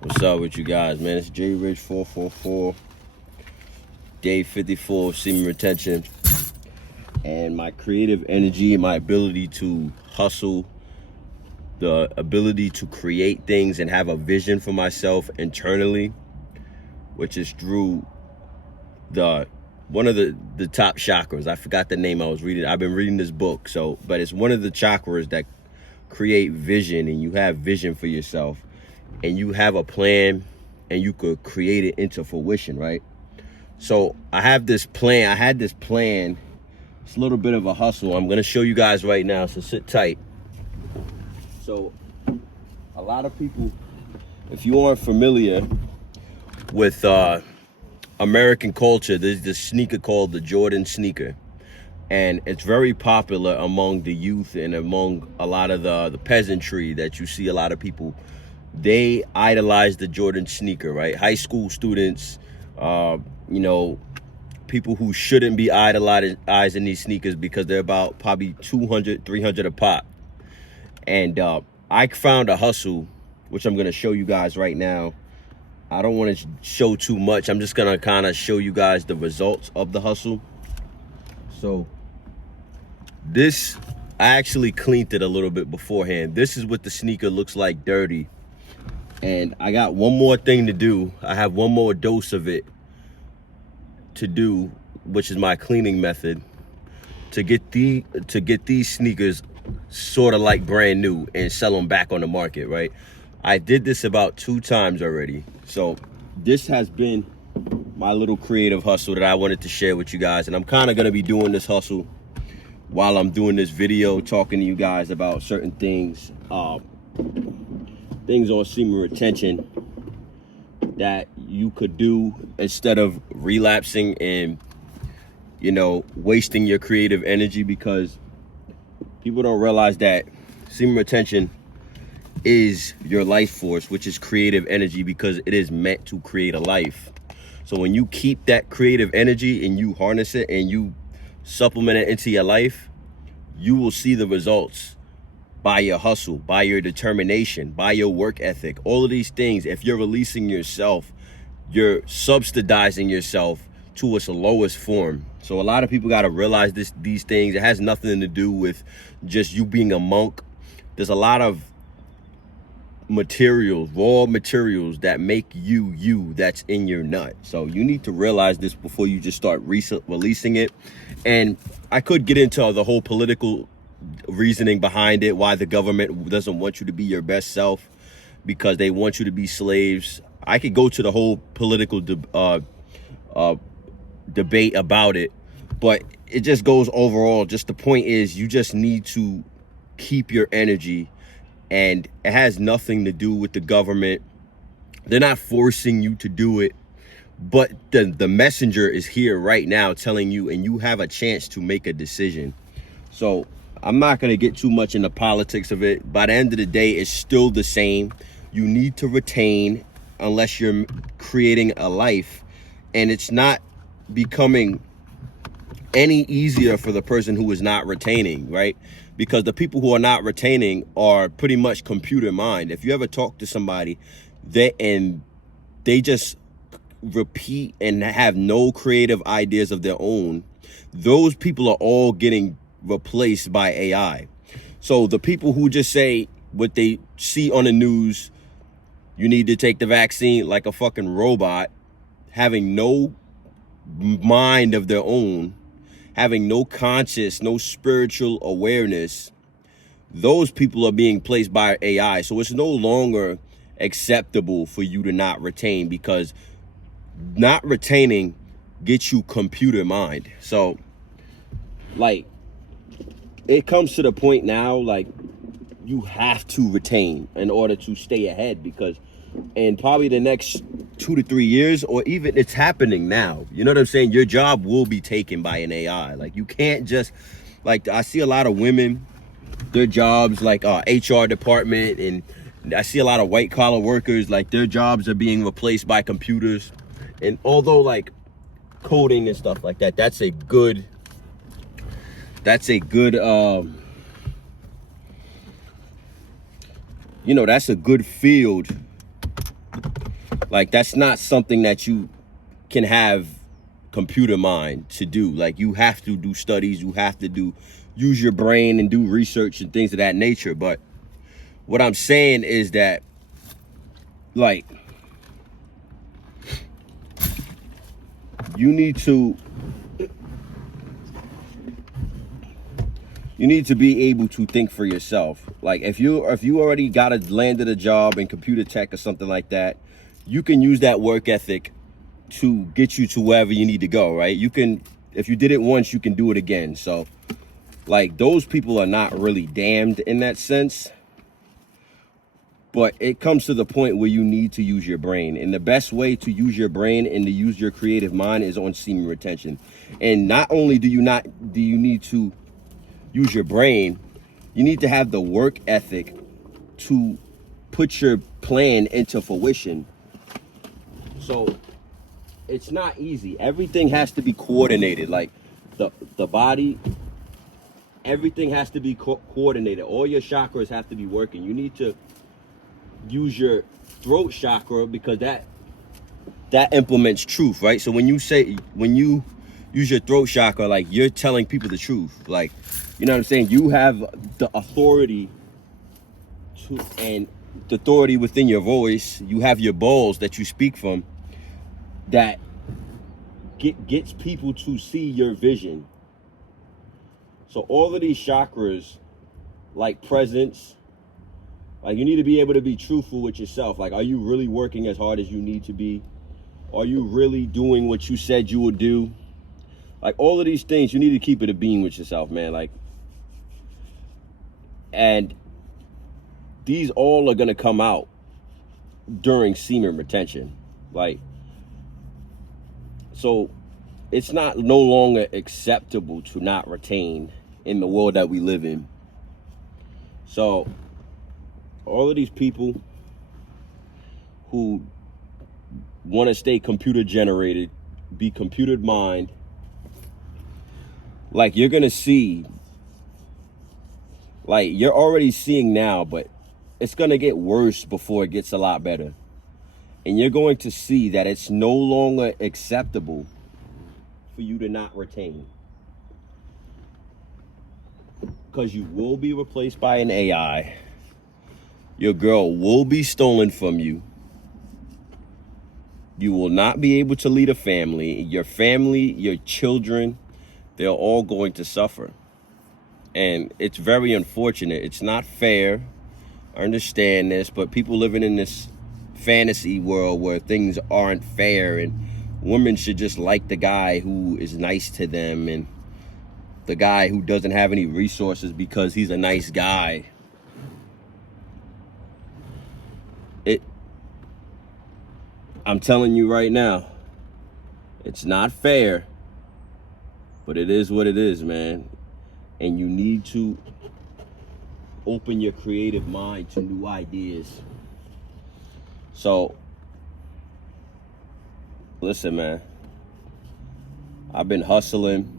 What's up with you guys, man? It's J Rich 444, day 54 of semen retention, and my creative energy, my ability to hustle, the ability to create things and have a vision for myself internally, which is through one of the top chakras. I forgot the name I was reading. I've been reading this book, but it's one of the chakras that create vision, and you have vision for yourself, and you have a plan, and you could create it into fruition, right? So I had this plan. It's a little bit of a hustle. I'm gonna show you guys right now, so sit tight. So a lot of people, if you aren't familiar with American culture, there's this sneaker called the Jordan sneaker, and it's very popular among the youth and among a lot of the peasantry that you see. A lot of people, they idolize the Jordan sneaker, right? High school students, people who shouldn't be idolizing these sneakers because they're about probably 200, 300 a pop. And I found a hustle, which I'm going to show you guys right now. I don't want to show too much. I'm just going to kind of show you guys the results of the hustle. So this, I actually cleaned it a little bit beforehand. This is what the sneaker looks like dirty. And I got one more thing to do. I have one more dose of it to do, which is my cleaning method, to get these sneakers sort of like brand new and sell them back on the market, right? I did this about 2 times already. So this has been my little creative hustle that I wanted to share with you guys. And I'm kind of going to be doing this hustle while I'm doing this video, talking to you guys about certain things, things on semen retention that you could do instead of relapsing and, wasting your creative energy, because people don't realize that semen retention is your life force, which is creative energy, because it is meant to create a life. So when you keep that creative energy and you harness it and you supplement it into your life, you will see the results by your hustle, by your determination, by your work ethic. All of these things, if you're releasing yourself, you're subsidizing yourself to its lowest form. So a lot of people got to realize these things. It has nothing to do with just you being a monk. There's a lot of materials, raw materials, that make you that's in your nut. So you need to realize this before you just start releasing it. And I could get into the whole political reasoning behind it, why the government doesn't want you to be your best self, because they want you to be slaves. I could go to the whole political debate about it, but it just goes overall. Just the point is, you just need to keep your energy, and it has nothing to do with the government. They're not forcing you to do it, but the messenger is here right now telling you, and you have a chance to make a decision. So I'm not going to get too much into politics of it. By the end of the day, it's still the same. You need to retain unless you're creating a life, and it's not becoming any easier for the person who is not retaining, right? Because the people who are not retaining are pretty much computer mind. If you ever talk to somebody they just repeat and have no creative ideas of their own, those people are all getting replaced by AI. So the people who just say what they see on the news, you need to take the vaccine, like a fucking robot, having no mind of their own, having no conscious, no spiritual awareness, those people are being placed by AI. So it's no longer acceptable for you to not retain, because not retaining gets you computer mind. So like, it comes to the point now, like, you have to retain in order to stay ahead, because in probably the next 2 to 3 years, or even it's happening now, you know what I'm saying? Your job will be taken by an AI. Like, you can't just, like, I see a lot of women, their jobs, like HR department, and I see a lot of white collar workers, like, their jobs are being replaced by computers. And although, like, coding and stuff like that, that's a good that's a good field Like, that's not something that you can have computer mind to do. Like, you have to do studies, you have to use your brain and do research and things of that nature. But what I'm saying is that, like, you need to be able to think for yourself. Like, if you already landed a job in computer tech or something like that, you can use that work ethic to get you to wherever you need to go, right? You can, if you did it once, you can do it again. So, like, those people are not really damned in that sense. But it comes to the point where you need to use your brain. And the best way to use your brain and to use your creative mind is on semen retention. And not only do you need to use your brain, you need to have the work ethic to put your plan into fruition. So it's not easy. Everything has to be coordinated. Like, the body, everything has to be coordinated. All your chakras have to be working. You need to use your throat chakra, because that implements truth, right? So when you use your throat chakra, like, you're telling people the truth. Like, you know what I'm saying? You have the authority and the authority within your voice. You have your balls that you speak from that gets people to see your vision. So all of these chakras, like presence, like, you need to be able to be truthful with yourself. Like, are you really working as hard as you need to be? Are you really doing what you said you would do? Like, all of these things, you need to keep it a beam with yourself, man. Like, and these all are going to come out during semen retention. Like, so it's no longer acceptable to not retain in the world that we live in. So all of these people who want to stay computer generated, be computer mind, like, you're going to see, like, you're already seeing now, but it's going to get worse before it gets a lot better. And you're going to see that it's no longer acceptable for you to not retain. Because you will be replaced by an AI. Your girl will be stolen from you. You will not be able to lead a family. Your family, your children, they're all going to suffer. And it's very unfortunate. It's not fair. I understand this, but people living in this fantasy world where things aren't fair, and women should just like the guy who is nice to them and the guy who doesn't have any resources because he's a nice guy. I'm telling you right now, it's not fair, but it is what it is, man. And you need to open your creative mind to new ideas. So, listen, man, I've been hustling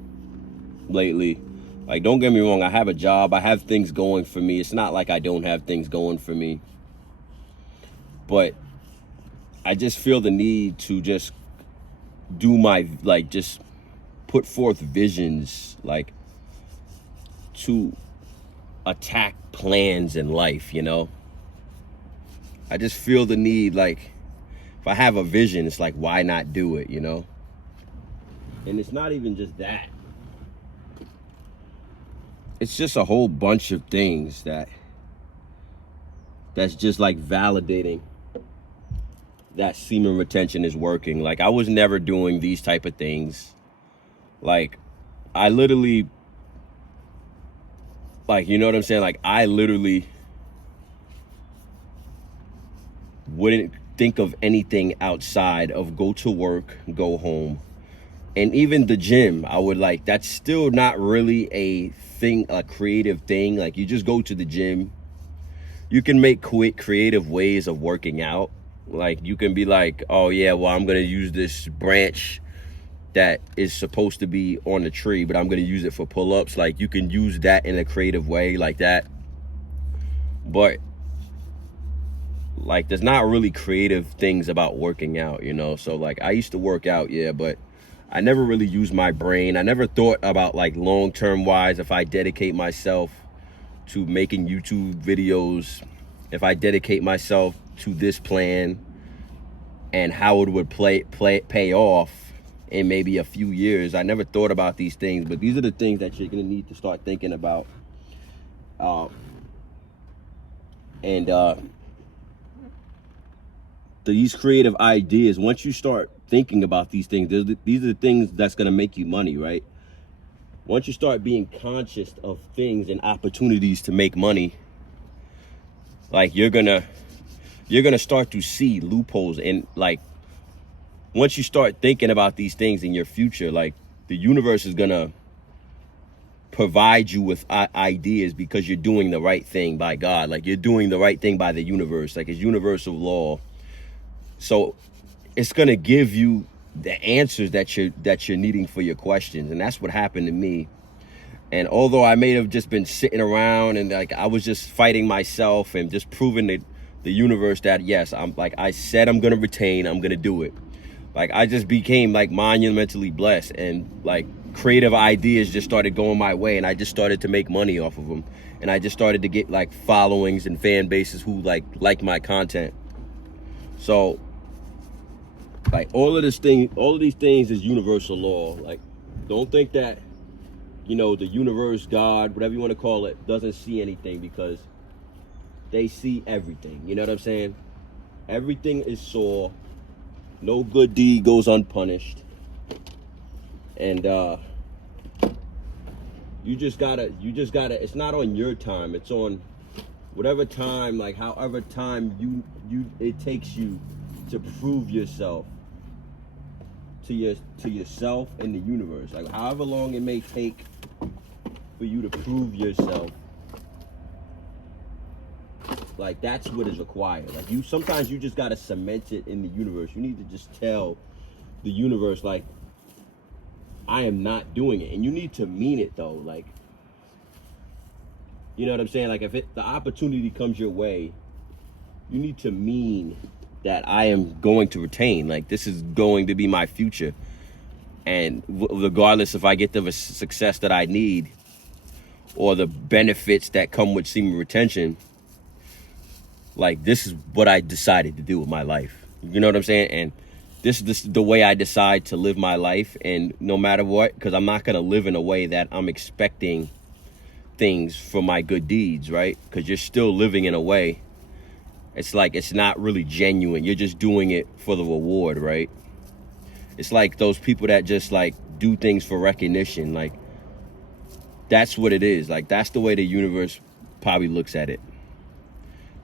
lately. Like, don't get me wrong, I have a job, I have things going for me. It's not like I don't have things going for me. But I just feel the need to just do just put forth visions, like, to attack plans in life, you know? I just feel the need, like, if I have a vision, it's like, why not do it, you know? And it's not even just that. It's just a whole bunch of things that's just, like, validating that semen retention is working. Like, I was never doing these type of things. Like, I literally, like, you know what I'm saying? Like, I literally wouldn't think of anything outside of go to work, go home. And even the gym, I would, like, that's still not really a thing, a creative thing. Like, you just go to the gym. You can make creative ways of working out. Like, you can be like, oh yeah, well, I'm gonna use this branch that is supposed to be on the tree, but I'm gonna use it for pull-ups. Like, you can use that in a creative way like that. But like there's not really creative things about working out, you know. So like I used to work out, yeah, but I never really used my brain. I never thought about like long-term wise, if I dedicate myself to making YouTube videos, if I dedicate myself to this plan and how it would pay off in maybe a few years. I never thought about these things, but these are the things that you're gonna need to start thinking about. These creative ideas, once you start thinking about these things, these are the things that's gonna make you money, right? Once you start being conscious of things and opportunities to make money, like you're gonna start to see loopholes. And like once you start thinking about these things in your future, like the universe is gonna provide you with ideas because you're doing the right thing by God. Like you're doing the right thing by the universe. Like it's universal law. So it's gonna give you the answers that you're needing for your questions. And that's what happened to me. And although I may have just been sitting around and like I was just fighting myself and just proving the universe that yes, I'm like I said I'm gonna retain, I'm gonna do it. Like I just became like monumentally blessed, and like creative ideas just started going my way, and I just started to make money off of them. And I just started to get like followings and fan bases who like my content. So like all of these things is universal law. Like don't think that, you know, the universe, God, whatever you want to call it, doesn't see anything, because they see everything. You know what I'm saying? Everything is saw. No good deed goes unpunished. And you just gotta, it's not on your time, it's on whatever time, like however time it takes you to prove yourself to yourself and the universe. Like however long it may take for you to prove yourself, like that's what is required. Like sometimes you just gotta cement it in the universe. You need to just tell the universe, like, I am not doing it. And you need to mean it though. Like, you know what I'm saying? Like if the opportunity comes your way, you need to mean that I am going to retain. Like this is going to be my future. And regardless if I get the success that I need or the benefits that come with semen retention, like this is what I decided to do with my life. You know what I'm saying? And this is the way I decide to live my life. And no matter what, because I'm not going to live in a way that I'm expecting things for my good deeds, right? Because you're still living in a way, it's like it's not really genuine. You're just doing it for the reward, right? It's like those people that just like do things for recognition. Like that's what it is. Like that's the way the universe probably looks at it.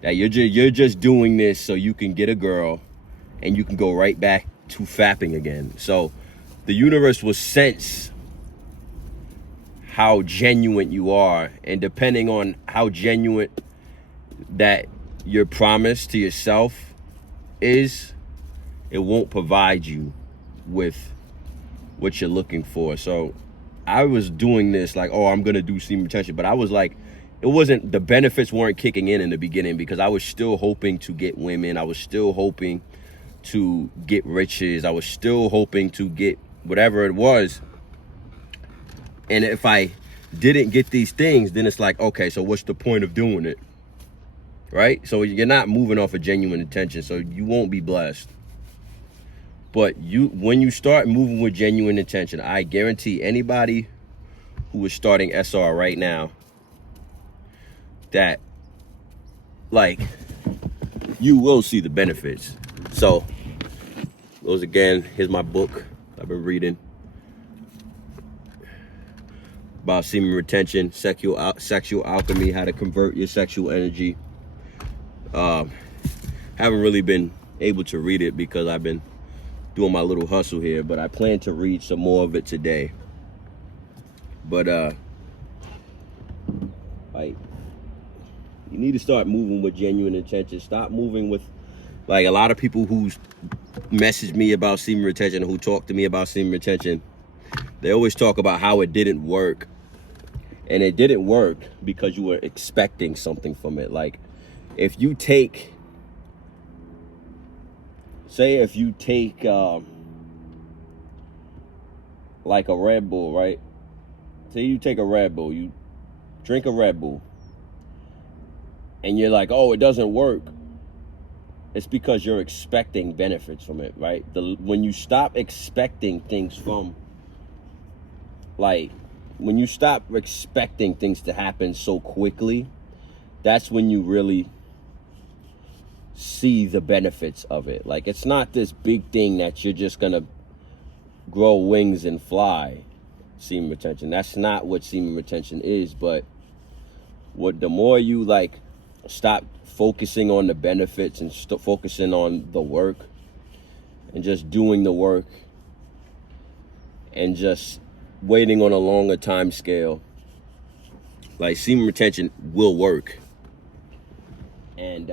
That you're just doing this so you can get a girl and you can go right back to fapping again. So the universe will sense how genuine you are, and depending on how genuine that your promise to yourself is, it won't provide you with what you're looking for. So I was doing this like, oh, I'm gonna do semen retention, but I was like, it wasn't, the benefits weren't kicking in the beginning, because I was still hoping to get women. I was still hoping to get riches. I was still hoping to get whatever it was. And if I didn't get these things, then it's like, okay, so what's the point of doing it? Right? So you're not moving off of genuine intention, so you won't be blessed. But when you start moving with genuine intention, I guarantee anybody who is starting SR right now, that like you will see the benefits. So those again, here's my book I've been reading about semen retention, sexual alchemy, how to convert your sexual energy. Haven't really been able to read it because I've been doing my little hustle here, but I plan to read some more of it today. But like, you need to start moving with genuine intention. Stop moving with, like, a lot of people who message me about semen retention, who talk to me about semen retention, they always talk about how it didn't work. And it didn't work because you were expecting something from it. Like, if you take say if you take like a Red Bull, right? Say you take a Red Bull, you drink a Red Bull, and you're like, oh, it doesn't work. It's because you're expecting benefits from it, right? When you stop expecting things from, like, when you stop expecting things to happen so quickly, that's when you really see the benefits of it. Like, it's not this big thing that you're just gonna grow wings and fly. Semen retention, that's not what semen retention is. But the more you like stop focusing on the benefits and focusing on the work and just doing the work and just waiting on a longer time scale, like, semen retention will work. And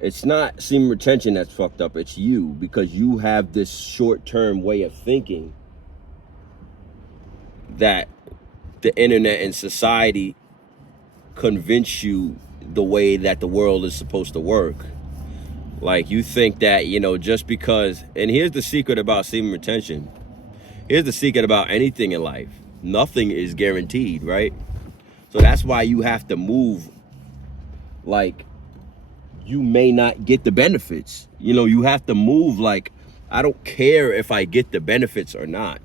it's not semen retention that's fucked up, it's you, because you have this short-term way of thinking that the internet and society convince you the way that the world is supposed to work. Like, you think that, just because, and here's the secret about semen retention. Here's the secret about anything in life. Nothing is guaranteed, right? So that's why you have to move like you may not get the benefits. You have to move like, I don't care if I get the benefits or not.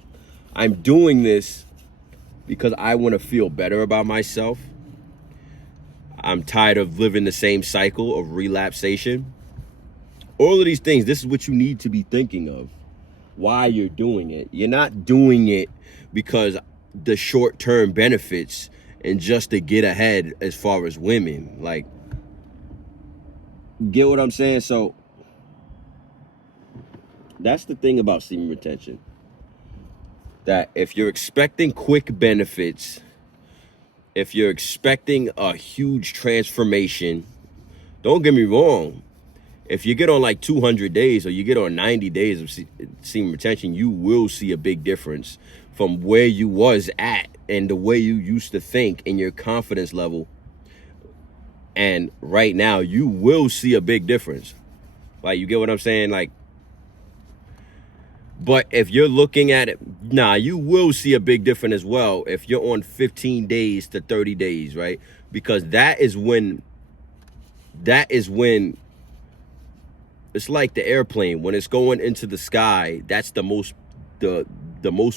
I'm doing this because I want to feel better about myself. I'm tired of living the same cycle of relapsation. All of these things, this is what you need to be thinking of. Why you're doing it. You're not doing it because the short-term benefits and just to get ahead as far as women. Like, get what I'm saying? So that's the thing about semen retention. That if you're expecting quick benefits, if you're expecting a huge transformation, don't get me wrong. If you get on like 200 days or you get on 90 days of semen retention, you will see a big difference from where you was at and the way you used to think and your confidence level. And right now, you will see a big difference. Like, you get what I'm saying? Like, but if you're looking at it, you will see a big difference as well if you're on 15 days to 30 days, right? Because that is when it's like the airplane. When it's going into the sky, that's the most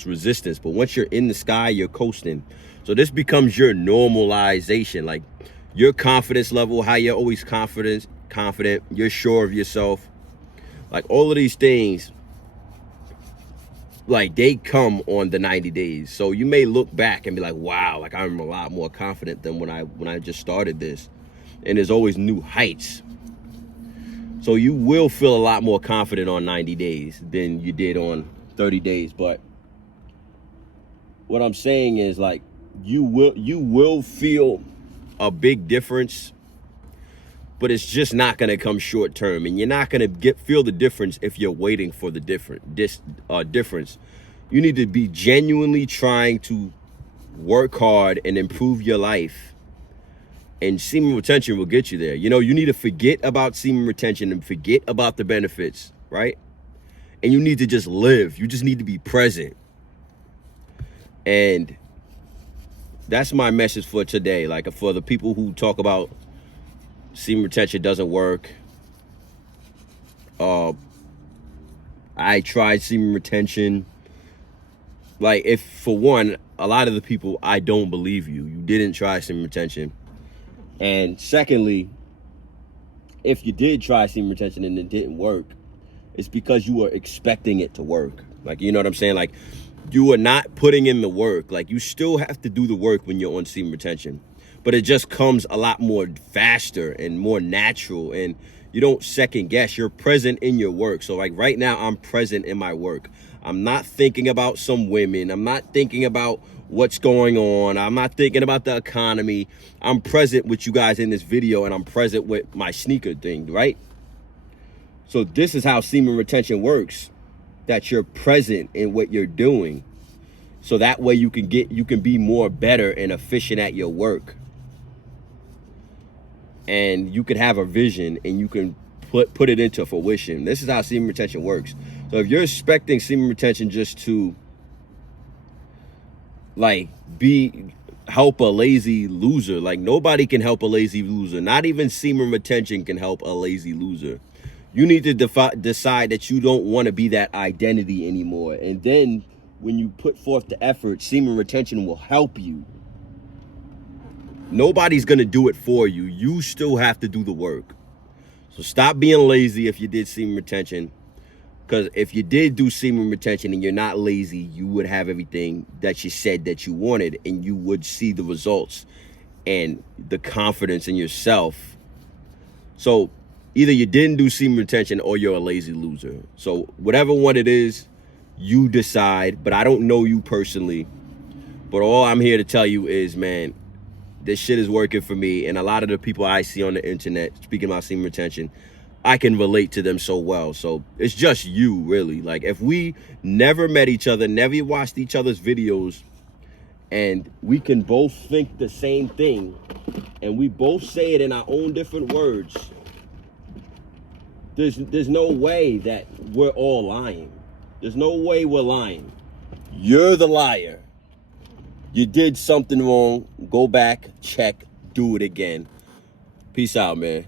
resistance. But once you're in the sky, you're coasting. So this becomes your normalization. Like, your confidence level, how you're always confident, you're sure of yourself. Like, all of these things, like, they come on the 90 days. So you may look back and be like, wow, like, I'm a lot more confident than when I just started this. And there's always new heights. So you will feel a lot more confident on 90 days than you did on 30 days. But what I'm saying is, like, you will feel a big difference, but it's just not going to come short term, and you're not going to feel the difference if you're waiting for the difference. You need to be genuinely trying to work hard and improve your life, and semen retention will get you there. You need to forget about semen retention and forget about the benefits, right? And you need to just live. You just need to be present. And that's my message for today. Like, for the people who talk about semen retention doesn't work. I tried semen retention. Like, if, for one, a lot of the people, I don't believe you. You didn't try semen retention. And secondly, if you did try semen retention and it didn't work, it's because you were expecting it to work. Like, you know what I'm saying? Like, you are not putting in the work. Like, you still have to do the work when you're on semen retention, but it just comes a lot more faster and more natural, and you don't second guess. You're present in your work. So, like, right now, I'm present in my work. I'm not thinking about some women. I'm not thinking about what's going on. I'm not thinking about the economy. I'm present with you guys in this video, and I'm present with my sneaker thing, right? So this is how semen retention works, that you're present in what you're doing. So that way you can be more better and efficient at your work. and you could have a vision and you can put it into fruition. This is how semen retention works. So if you're expecting semen retention just to like help a lazy loser, like nobody can help a lazy loser. Not even semen retention can help a lazy loser. You need to decide that you don't want to be that identity anymore. And then when you put forth the effort, semen retention will help you. Nobody's going to do it for you. You still have to do the work. So stop being lazy if you did semen retention. Because if you did do semen retention and you're not lazy, you would have everything that you said that you wanted, and you would see the results and the confidence in yourself. So either you didn't do semen retention or you're a lazy loser. So whatever one it is, you decide. But I don't know you personally. But all I'm here to tell you is, man, this shit is working for me. And a lot of the people I see on the internet speaking about semen retention, I can relate to them so well. So it's just you, really. Like, if we never met each other, never watched each other's videos, and we can both think the same thing, and we both say it in our own different words, there's no way that we're all lying. There's no way we're lying. You're the liar. You did something wrong. Go back, check, do it again. Peace out, man.